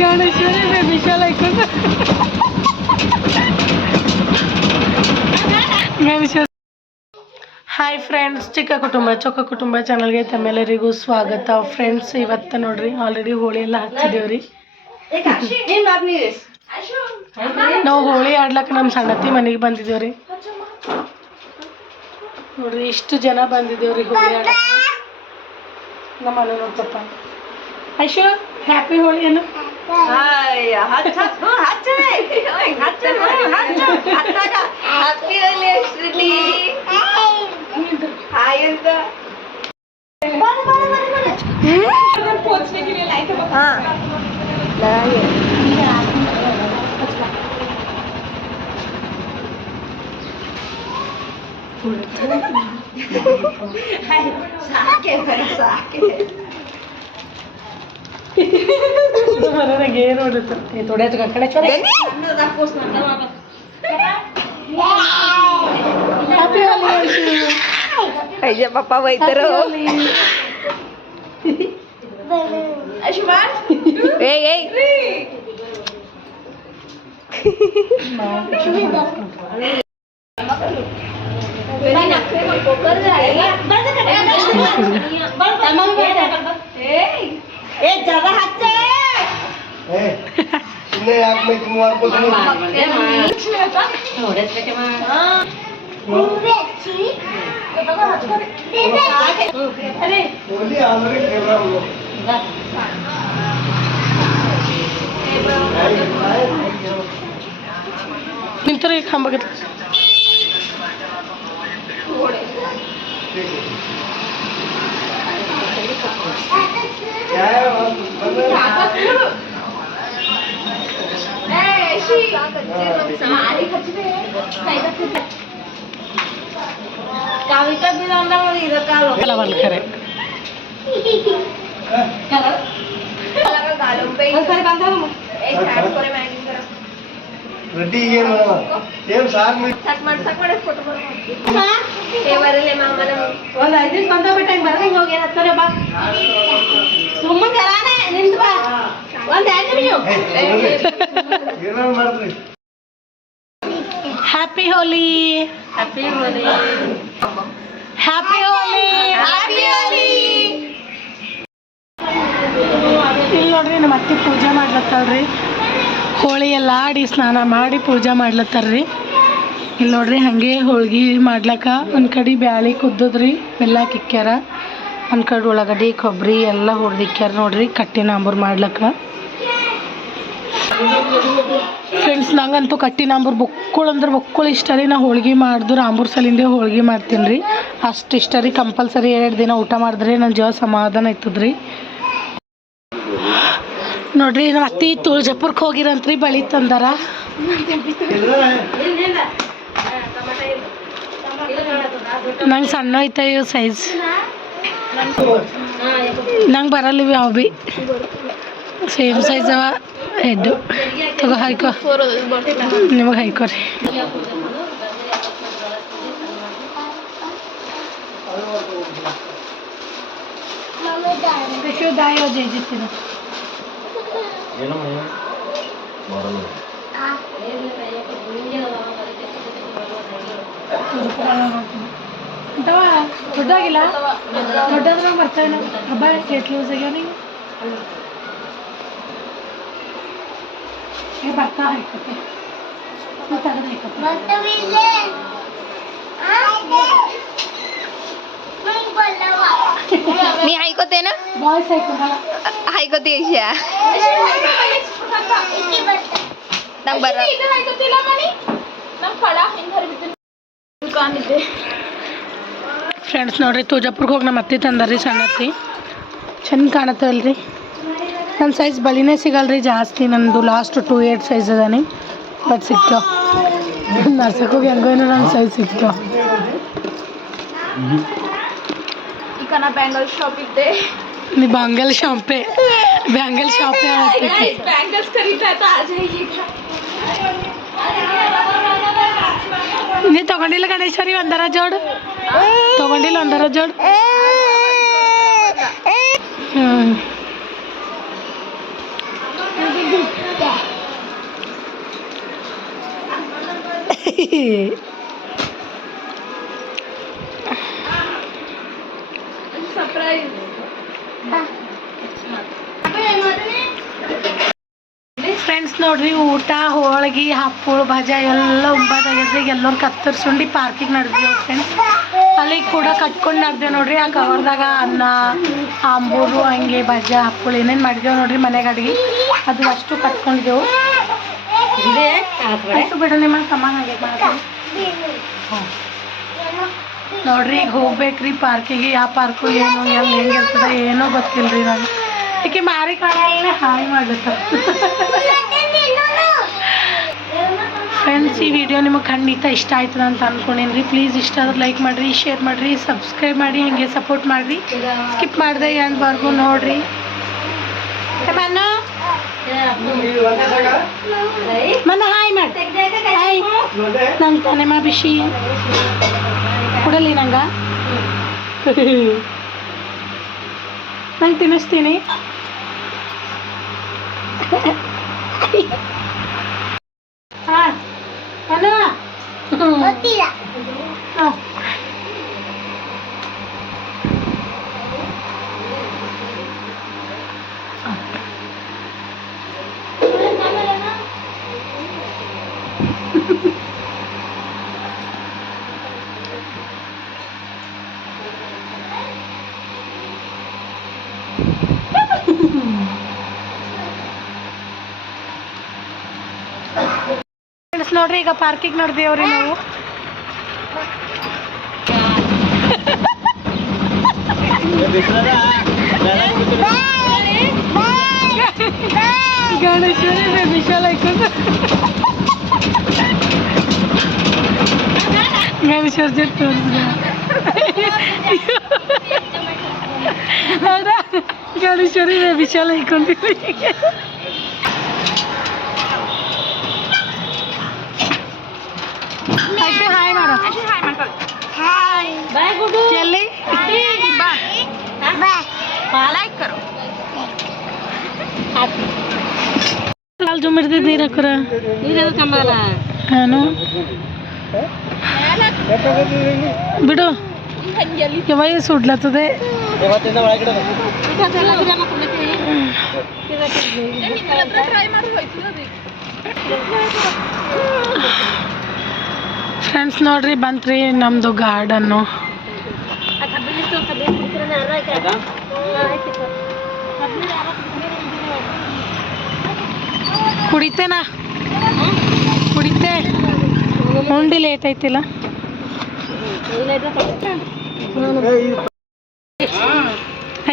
ಗಣೇಶ್ವರಿ ವಿಶಾಲ ಗಣೇಶ್ವರಿ. Hi friends, ಚಿಕ್ಕ ಕುಟುಂಬ ಚೊಕ್ಕ ಕುಟುಂಬ ಚಾನಲ್ಗೆ ತಮ್ಮೆಲ್ಲರಿಗೂ ಸ್ವಾಗತ. ಫ್ರೆಂಡ್ಸ್, ಇವತ್ತು ನೋಡ್ರಿ ಆಲ್ರೆಡಿ ಹೋಳಿ ಎಲ್ಲ ಹಚ್ಚಿದೇವ್ರಿ. ನಾವು ಹೋಳಿ ಆಡ್ಲಕ್ಕ ನಮ್ಮ ಸಣ್ಣತ್ತಿ ಮನೆಗೆ ಬಂದಿದ್ದೇವ್ರಿ. ನೋಡ್ರಿ ಇಷ್ಟು ಜನ ಬಂದಿದ್ದೇವ್ರಿ ಹೋಳಿ ಆಡಕ್ಕೆ. ನಮ್ಮ ಮನೆ ನೋಡ್ತಪ್ಪ. ಐಶು, ಹ್ಯಾಪಿ ಹೋಳಿ ಏನು? ನನಗೆ ಏನು ನೋಡುತ್ತೆ ಥोड्याच ककडे पाहिजे पप्पा वैतर ನಿಂತರ खांब बघितलं. खरे ರೆಡಿ ಏನು ಏನು ಸಾರ್ ಮಿ ಸಕ್ ಮಾಡಿ ಫೋಟೋ ಬರೋದು ಏ ಬರಲೇ ಮಾಮನ ಒಂದು 5 ನಿಮಿಷ ಬಂದ ಬಿಟ್ಟು ಹಂಗೆ ಬರಲ್ಲ ಹೋಗಿ ಏನತ್ತರೆ ಬಾ ಸುಮ್ಮನೆ ಜರಾನೆ ನಿಂತು ಬಾ ಒಂದು 2 ನಿಮಿಷ ಏನೋ ಮಾಡ್ರಿ. ಹ್ಯಾಪಿ ಹೋಲಿ, ಹ್ಯಾಪಿ ಹೋಲಿ, ಹ್ಯಾಪಿ ಹೋಲಿ, ಹ್ಯಾಪಿ ಹೋಲಿ. ಇಲ್ಲಿ ನೋಡ್ರಿ ನಮ್ಮ ಅತ್ತೆ ಪೂಜೆ ಮಾಡ್ಲತ್ತಾಳ್ರಿ. ಹೋಳಿ ಎಲ್ಲ ಆಡಿ ಸ್ನಾನ ಮಾಡಿ ಪೂಜೆ ಮಾಡ್ಲತ್ತಾರ್ರಿ. ಇಲ್ಲಿ ನೋಡ್ರಿ ಹಾಗೆ ಹೋಳ್ಗೆ ಮಾಡ್ಲಕ್ಕ ಒಂದು ಕಡೆ ಬ್ಯಾಳಿ ಕುದ್ದದ್ರಿ, ಬೆಲ್ಲ ಕಿಕ್ಕ್ಯಾರ, ಒಂದು ಕಡೆ ಉಳ್ಳಾಗಡ್ಡಿ ಕೊಬ್ಬರಿ ಎಲ್ಲ ಹುರಿದಿಕ್ಕ್ಯಾರ ನೋಡ್ರಿ ಕಟ್ಟಿನ ಅಂಬೂರು ಮಾಡ್ಲಕ್ಕ. ಫ್ರೆಂಡ್ಸ್, ನಂಗಂತೂ ಕಟ್ಟಿನ ಅಂಬೂರು ಬೊಕ್ಕುಳು ಅಂದ್ರೆ ಬೊಕ್ಕುಳು ಇಷ್ಟ ರೀ. ನಾ ಹೋಳ್ಗೆ ಮಾಡಿದ್ರೆ ಅಂಬೂರು ಸಲಿಂದೇ ಹೋಳ್ಗೆ ಮಾಡ್ತೀನಿ ರೀ. ಅಷ್ಟು ಇಷ್ಟ ರೀ. ಕಂಪಲ್ಸರಿ 2 ದಿನ ಊಟ ಮಾಡಿದ್ರೆ ನನ್ನ ಜೀವ ಸಮಾಧಾನ ಆಯ್ತದ್ರಿ. ನೋಡ್ರಿ ನಮ್ಮ ಅತ್ತಿ ತುಳಜಾಪುರಕ್ಕೆ ಹೋಗಿರಂತ್ರಿ, ಬಳಿ ತಂದಾರ. ನಂಗೆ ಸಣ್ಣ ಐತೆ ಇವು ಸೈಜ್, ನಂಗೆ ಬರಲ್ಲ ಇವು ಯಾವ ಭೀ ಸೇಮ್ ಸೈಜ್ ಅವ. ಹೆಡ್ಡು ತಗೋ ಹಾಯ್ಕೋ, ನಿಮಗೆ ಹಾಯ್ಕೋರಿ. ದಾಯ ಜೈಜಿತ್ತಿನ ದೊಡ್ಡಾಗಿಲ್ಲ, ದೊಡ್ಡದ್ರ ಬರ್ತೇವೆ ನಾವು. ಹಬ್ಬ ಕೇಟ್ಲಿ ಯೂಸ್ ಆಗ್ಯಾವ ನೀವು ಬರ್ತಾ ಹಾಕೋತೆ ತೆಗೆದು ಹಾಕೋತೆ. ನೀ ಹಾಯ್ಕೋತೇನ? ಬಾಯ್ಸ್ ಹಾಕೋಲ್ಲ, ಹಾಯ್ಕೋತಿ ಐಶ್ಯಾ? ನಂಗೆ ಬರ ಫ್ರೆಂಡ್ಸ್ ನೋಡ್ರಿ, ತುಳಜಾಪುರಕ್ಕೆ ಹೋಗಿ ನಮ್ಮ ಅತ್ತಿ ತಂದಾರ್ರಿ ಸಣ್ಣತ್ತಿ. ಚೆಂದ ಕಾಣತ್ತಲ್ರಿ. ನನ್ನ ಸೈಜ್ ಬಳಿನೇ ಸಿಗಲ್ರಿ ಜಾಸ್ತಿ. ನಂದು ಲಾಸ್ಟ್ 2.8 ಸೈಜ್ ಅದಾನಿ, ಬಟ್ ಸಿಕ್ತಾವ. ನರ್ಸಕ್ಕೆ ಹೋಗಿ ಹೆಂಗೋ ಏನೋ ನನ್ನ ಸೈಜ್ ಸಿಕ್ತಾವ. ಈಗ ನಾ ಬ್ಯಾಂಗಲ್ ಶಾಪ್ ಇದ್ದೆ. ನೀ ಬ್ಯಾಂಗಲ್ ಶಾಪೇ ಬ್ಯಾಂಗಲ್ಸ್ ಖರೀತಾ ತಾ ಆ ಜಾಯಿಯೇಗಾ. ನೀ ತಗೊಂಡಿಲ್ಲ ಗಣೇಶ್ವರಿ? ಒಂದರ ಜೋಡು ತಗೊಂಡಿಲ್ಲ? ಒಂದರ ಜೋಡು ಸರ್ಪ್ರೈಸ್. ಫ್ರೆಂಡ್ಸ್ ನೋಡ್ರಿ, ಊಟ ಹೋಳಿಗೆ ಹಪ್ಪಳ ಭಾಜ ಎಲ್ಲ ಉಂಬಾದಾಗ್ಯದ್ರಿ. ಎಲ್ಲರೂ ಕತ್ತರಿಸ್ಕೊಂಡು ಪಾರ್ಕಿಗೆ ನಡೆದೇವು ಫ್ರೆಂಡ್ಸ್. ಅಲ್ಲಿಗೆ ಕೂಡ ಕಟ್ಕೊಂಡು ನಡೆದೇವು ನೋಡ್ರಿ. ಆ ಕವರ್ದಾಗ ಅನ್ನ ಆಂಬೂರು ಹಂಗೆ ಭಾಜ ಹಪ್ಪಳ ಏನೇನು ಮಾಡಿದೆವು ನೋಡ್ರಿ ಮನೆಗೆ ಅಡ್ಗೆ. ಅದು ಅಷ್ಟು ಕಟ್ಕೊಂಡಿದ್ದೆವು. ಅಷ್ಟು ಬಿಡು ನಿಮ್ಮ ತಮ್ಮ ಹಾಗೆ ಮಾಡ್ತೀವಿ ನೋಡ್ರಿ. ಈಗ ಹೋಗ್ಬೇಕ್ರಿ ಪಾರ್ಕಿಗೆ. ಯಾವ ಪಾರ್ಕು ಏನು ಎಲ್ಲಿ ಹೆಂಗಿರ್ತದೆ ಏನೋ ಗೊತ್ತಿಲ್ರಿ. ನಾನು ಈಕೆ ಮಾರಿ ಕಾಣಲ್ಲ ಹಾಯ್ ಮಾಡ್ಲತ್ತಾರ. ಫ್ರೆಂಡ್ಸ್, ಈ ವಿಡಿಯೋ ನಿಮಗೆ ಖಂಡಿತ ಇಷ್ಟ ಆಯ್ತದ ಅಂತ ಅಂದ್ಕೊಂಡೇನ್ರಿ. ಪ್ಲೀಸ್ ಇಷ್ಟ ಆದ್ರೆ ಲೈಕ್ ಮಾಡಿರಿ, ಶೇರ್ ಮಾಡಿರಿ, ಸಬ್ಸ್ಕ್ರೈಬ್ ಮಾಡಿ, ಹಾಗೆ ಸಪೋರ್ಟ್ ಮಾಡಿರಿ. ಸ್ಕಿಪ್ ಮಾಡಿದೆ ಎಂಡ್ವರೆಗೂ ನೋಡಿರಿ. ಮನ ಹಾಯ್ ಮಾಡಿ. ಹಾಯ್ ನಂಗೆ ತಾನೆಮ್ಮ ಬಿಸಿ ಕೊಡಲಿ ನಂಗೆ. ನಂಗೆ ತಿನ್ನಿಸ್ತೀನಿ. ಹಾಂ ಅನು ಹಾಂ ನೋಡ್ರಿ, ಈಗ ಪಾರ್ಕಿಗೆ ನೋಡ್ದೇವ್ರಿ ನಾವು. ಗಣೇಶ್ವರಿ ವಿಶಾಲ ಗಣೇಶ್ವರ ಜೊತೆ ತೋರಿಸಿದ ಗಣೇಶ್ವರಿ ವಿಶಾಲ ಇಕ್ಕೊಂತೀವಿ. ಹಾಯ್ ಮಾಡ. ಎಲ್ಲಿ ಕಾಲ್ ಜುಮ್ಮಿರ್ದಿದ್ದು ನೀರಕ್ಕರ ಏನು ಬಿಡು. ಯಾವಾಗ ಸುಡ್ಲತ್ತದೆ. ಫ್ರೆಂಡ್ಸ್ ನೋಡ್ರಿ, ಬಂತ್ರಿ ನಮ್ಮದು ಗಾರ್ಡನ್ನು. ಕುಡಿತೇನಾ? ಕುಡಿತೆ. ಉಂಡಿ ಲೇಟ್ ಐತಿಲ್ಲ.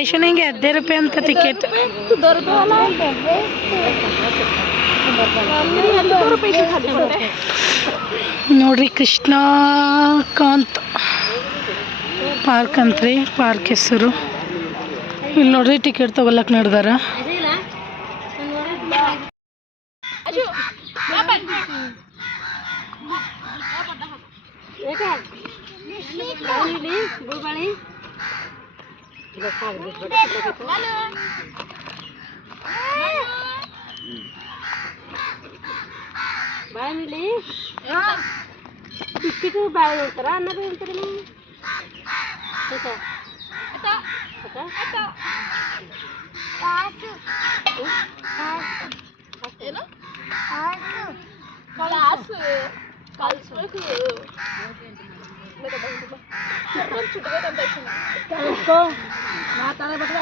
ಐಶನಿಗೆ 10 ರೂಪಾಯಿ ಅಂತ ಟಿಕೆಟ್. ನೋಡ್ರಿ, ಕೃಷ್ಣಕಾಂತ್ ಪಾರ್ಕ್ ಅಂತ್ರಿ ಪಾರ್ಕ್ ಹೆಸರು. ಇಲ್ಲಿ ನೋಡ್ರಿ ಟಿಕೆಟ್ ತಗೊಳಕ್ ನಡೆದಾರ. ಟಿಕೆಟ್ ಬಾಳೆ ಹೇಳ್ತಾರ ಅನ್ನೋದು ಹೇಳ್ತಾರೆ.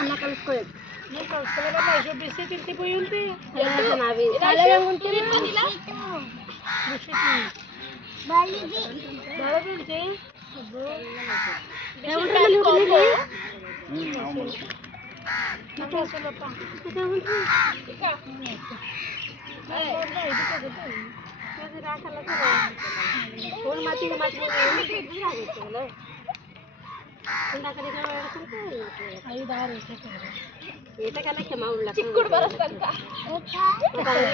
ಅನ್ನ ಕಲಿಸ್ಕೊ. ಬಿಸಿ ತಿಂತಿ ಪೋಯುಂತಿ ಏಟಕಾಲಕ್ಕೆ ಮಾವುಳ್ಳ ಚಿಕ್ಕುಡು ಬರಸ್ತಂಕ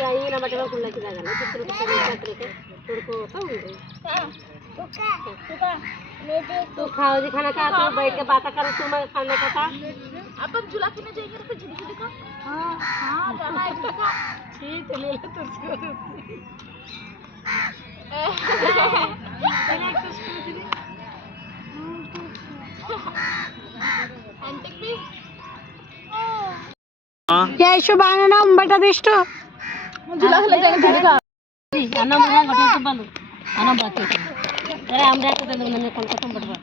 ಐನ ಬಟ್ಟೆ ಕುಳ್ಳಕ್ಕಿದಾಗಲ್ಲ ಚಿಕ್ಕರು ಹುಡ್ಕೋತ ಉಂಡ್ರಿ. तू खाओ जी खाना खा, तू बैठ के बातें करो, तू मैं खाने का था। अपन झूला खेलने जाएंगे ना, झूली झूली का। हाँ जाना है झूली का। ठीक है ले ले तुझको। ಯಶು ಬಾನನ ಉಂಬಟದಿಷ್ಟು झूला खेलने जाएंगे झूली का। अन्न मुझे घटे तो बंद अन्न बात है अरे हम रहते थे मैंने कौन खत्म बटवा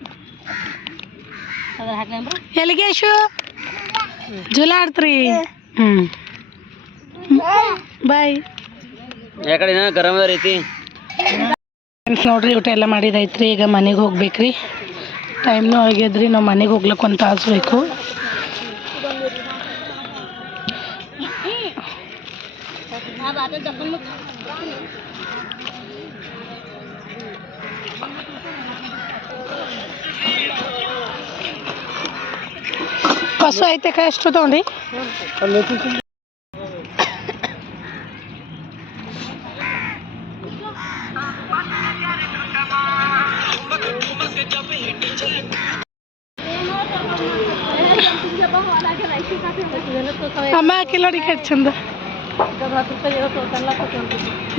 अगर हाथ ले हमरो ಎಲ್ಲಿಗೆ ಯಶು ಜೂಲ ಆಡ್ತ್ರಿ ಬಾಯ್ ಯಾಕಡೆ ಗರಂ ಐತಿ ನೋಡ್ರಿ ಊಟ ಎಲ್ಲ ಮಾಡಿದೈತ್ರಿ. ಈಗ ಮನೆಗೆ ಹೋಗ್ಬೇಕ್ರಿ. ಟೈಮ್ನೂ ಆಗ್ಯದ್ರಿ. ನಾವು ಮನೆಗೆ ಹೋಗ್ಲಿಕ್ಕೆ ಒಂದು ತಾಸು ಬೇಕು. ಕಸು ಐತೆ ಕೈ ಎಷ್ಟು ತಗೊಂಡಿ ಅಮ್ಮ ಹಾಕಿಲ್ಲೋಡಿ ಕಟ್ ಚಂದ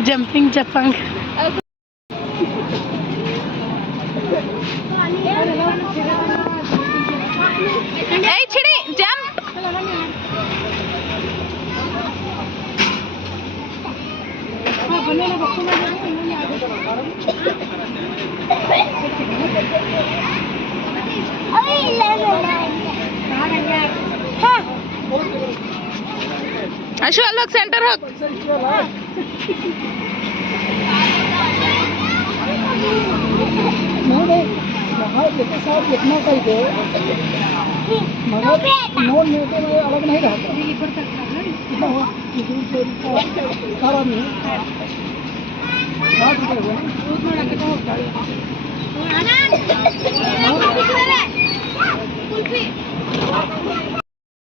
ಜಂಪಿಂಗ್ ಜಪಾಂಗ್ छिड़ी जंप अशु अलग सेंटर हो अलग नहीं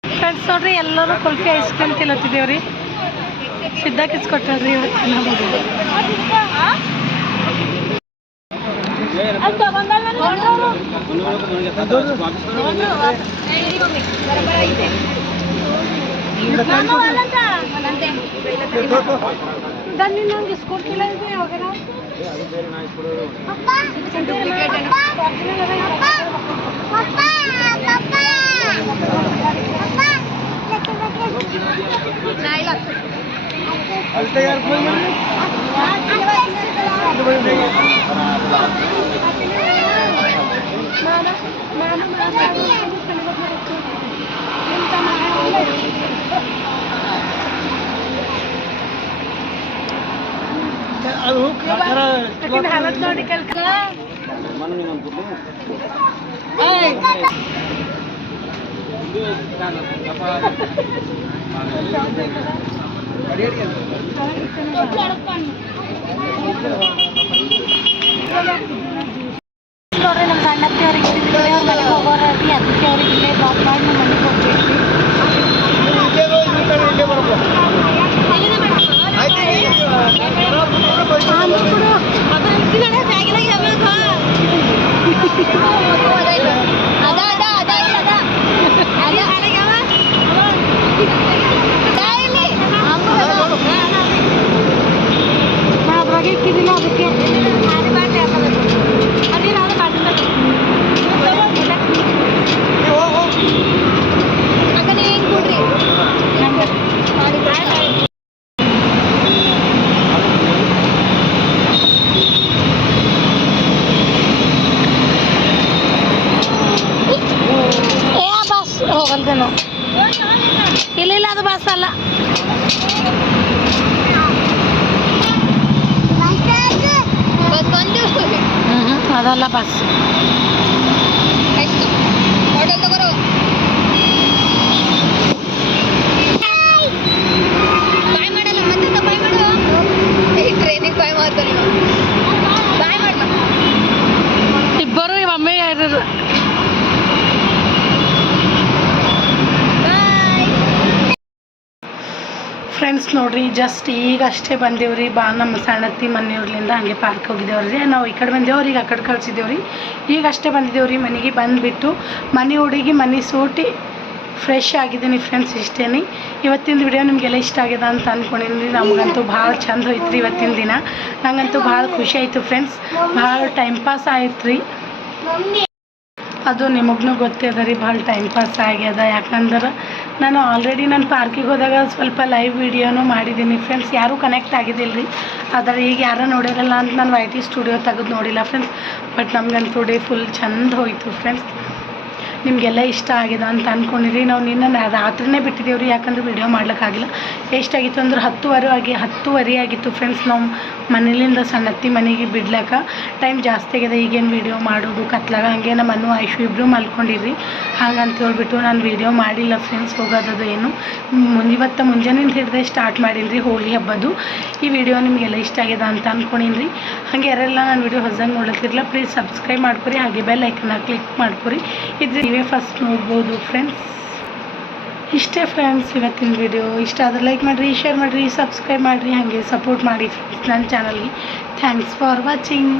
ಫ್ರೆಂಡ್ಸ್ ನೋಡ್ರಿ ಎಲ್ಲರೂ ಕುಲ್ಫಿ ಐಸ್ ಕ್ರೀಮ್ ತಿನ್ನತ್ತಿದ್ದೇವ್ರಿ. ಸಿದ್ಧ ಕಿಸ್ಕೊಟ್ರಿ ನಂಗೆ ಸ್ಕೂಟಿಲ್ಲ ಇದೆ ಯಾವಾಗ ನೋಡಿ ಕಲ್ಕ ನೋಡ್ರಿ ನಮ್ಮ ಸಣ್ಣತ್ತಿ ಅವ್ರಿಗೆ ಅವ್ರ ಮನೆಗೆ ಹೋಗೋರಿ ಅದಕ್ಕೆ ಅವ್ರಿಗೆ ಇಲ್ಲೇ ಡ್ರಾಪ್ ಮಾಡಿ ನಮ್ಮ ಮನೆಗೆ ಹೋಗ್ಬೇಕು. ಅದ್ರಾಗೆ ಇಕ್ಕಿದಿಲ್ಲ ಅದಕ್ಕೆ ಹೋಗಲ್ದೇನು ಇಲ್ಲ ಅದು ಬಸ್ ಅಲ್ಲ. ಅದಲ್ಲ ಬಸ್ ಇಬ್ಬರು ಒಮ್ಮೆ ಯಾರು ಫ್ರೆಂಡ್ಸ್ ನೋಡ್ರಿ ಜಸ್ಟ್ ಈಗ ಅಷ್ಟೇ ಬಂದೇವ್ರಿ ನಮ್ಮ ಸಣ್ಣತ್ತಿ ಮನೆಯವ್ರಲಿಂದ ಹಂಗೆ ಪಾರ್ಕ್ ಹೋಗಿದ್ದೇವ್ರಿ ನಾವು ಈ ಕಡೆ ಬಂದೇವ್ರಿ ಈಗ ಆ ಕಡೆ ಕಳ್ಸಿದ್ದೇವ್ರಿ ಈಗ ಅಷ್ಟೇ ಬಂದಿದ್ದೇವ್ರಿ ಮನೆಗೆ ಬಂದುಬಿಟ್ಟು ಮನೆ ಹುಡುಗಿ ಮನೆ ಸೂಟಿ ಫ್ರೆಶ್ ಆಗಿದ್ದೀನಿ ಫ್ರೆಂಡ್ಸ್. ಇಷ್ಟೇ ಇವತ್ತಿನ ವಿಡಿಯೋ ನಿಮಗೆಲ್ಲ ಇಷ್ಟ ಆಗಿದೆ ಅಂತ ಅಂದ್ಕೊಂಡಿದ್ದೀನಿ. ನಮಗಂತೂ ಭಾಳ ಚಂದ ಹೋಯ್ತು ರೀ ಇವತ್ತಿನ ದಿನ. ನಂಗಂತೂ ಭಾಳ ಖುಷಿ ಆಯಿತು ಫ್ರೆಂಡ್ಸ್. ಭಾಳ ಟೈಮ್ ಪಾಸ್ ಆಯ್ತು ರೀ. ಅದು ನಿಮಗೂ ಗೊತ್ತಿದೆ ರೀ, ಭಾಳ ಟೈಮ್ ಪಾಸ್ ಆಗ್ಯದ. ಯಾಕಂದ್ರೆ ನಾನು ಆಲ್ರೆಡಿ ನಾನು ಪಾರ್ಕಿಗೆ ಹೋದಾಗ ಸ್ವಲ್ಪ ಲೈವ್ ವಿಡಿಯೋನೂ ಮಾಡಿದ್ದೀನಿ ಫ್ರೆಂಡ್ಸ್. ಯಾರೂ ಕನೆಕ್ಟ್ ಆಗಿದ್ದಿಲ್ಲ ರೀ. ಆದರೆ ಈಗ ಯಾರೂ ನೋಡಿರಲ್ಲ ಅಂತ ನಾನು YT ಸ್ಟುಡಿಯೋ ತೆಗೆದು ನೋಡಿಲ್ಲ ಫ್ರೆಂಡ್ಸ್. ಬಟ್ ನಮ್ಗಂತೂ ಡೇ ಫುಲ್ ಚಂದ ಹೋಯಿತು ಫ್ರೆಂಡ್ಸ್. ನಿಮಗೆಲ್ಲ ಇಷ್ಟ ಆಗಿದೆ ಅಂತ ಅಂದ್ಕೊಂಡಿರಿ. ನಾವು ನಿನ್ನೆ ರಾತ್ರಿನೇ ಬಿಟ್ಟಿದ್ದೇವೆ ರೀ, ಯಾಕಂದ್ರೆ ವಿಡಿಯೋ ಮಾಡ್ಲಿಕ್ಕಾಗಿಲ್ಲ. ಎಷ್ಟಾಗಿತ್ತು ಅಂದ್ರೆ 10:30 ಆಗಿತ್ತು ಫ್ರೆಂಡ್ಸ್. ನಾವು ಮನೇಲಿಂದ ಸಣ್ಣತ್ತಿ ಮನೆಗೆ ಬಿಡ್ಲಕ್ಕ ಟೈಮ್ ಜಾಸ್ತಿ ಆಗಿದೆ. ಈಗೇನು ವಿಡಿಯೋ ಮಾಡೋದು ಕತ್ಲಾಗ ಹಂಗೆ ನಮ್ಮ ಅನ್ನು ಆಯುಷು ಇಬ್ಬರು ಮಲ್ಕೊಂಡಿರಿ. ಹಾಗಂತ ಹೇಳ್ಬಿಟ್ಟು ನಾನು ವಿಡಿಯೋ ಮಾಡಿಲ್ಲ ಫ್ರೆಂಡ್ಸ್. ಹೋಗೋದದು ಏನು ಇವತ್ತು ಮುಂಜಾನೆಯಿಂದ ಹಿಡ್ದೆ ಸ್ಟಾರ್ಟ್ ಮಾಡೀನಿ ರೀ ಹೋಳಿ ಹಬ್ಬದ್ದು. ಈ ವಿಡಿಯೋ ನಿಮಗೆಲ್ಲ ಇಷ್ಟ ಆಗಿದೆ ಅಂತ ಅಂದ್ಕೊಂಡಿನಿ ರೀ. ಹಾಗೆ ಯಾರೆಲ್ಲ ನಾನು ವಿಡಿಯೋ ಹೊಸದಾಗಿ ನೋಡ್ಲತ್ತಿರಲ್ಲ ಪ್ಲೀಸ್ ಸಬ್ಸ್ಕ್ರೈಬ್ ಮಾಡ್ಕೊರಿ, ಹಾಗೆ ಬೆಲ್ ಐಕನ್ನ ಕ್ಲಿಕ್ ಮಾಡ್ಕೊರಿ. ಇದು ನೀವೇ ಫಸ್ಟ್ ನೋಡ್ಬೋದು ಫ್ರೆಂಡ್ಸ್. ಇಷ್ಟೇ ಫ್ರೆಂಡ್ಸ್ ಇವತ್ತಿನ ವಿಡಿಯೋ. ಇಷ್ಟ ಆದರೆ ಲೈಕ್ ಮಾಡಿರಿ, ಶೇರ್ ಮಾಡಿರಿ, ಸಬ್ಸ್ಕ್ರೈಬ್ ಮಾಡಿರಿ, ಹಾಗೆ ಸಪೋರ್ಟ್ ಮಾಡಿ ಫ್ರೆಂಡ್ಸ್ ನನ್ನ ಚಾನಲ್ಗೆ. Thanks for watching.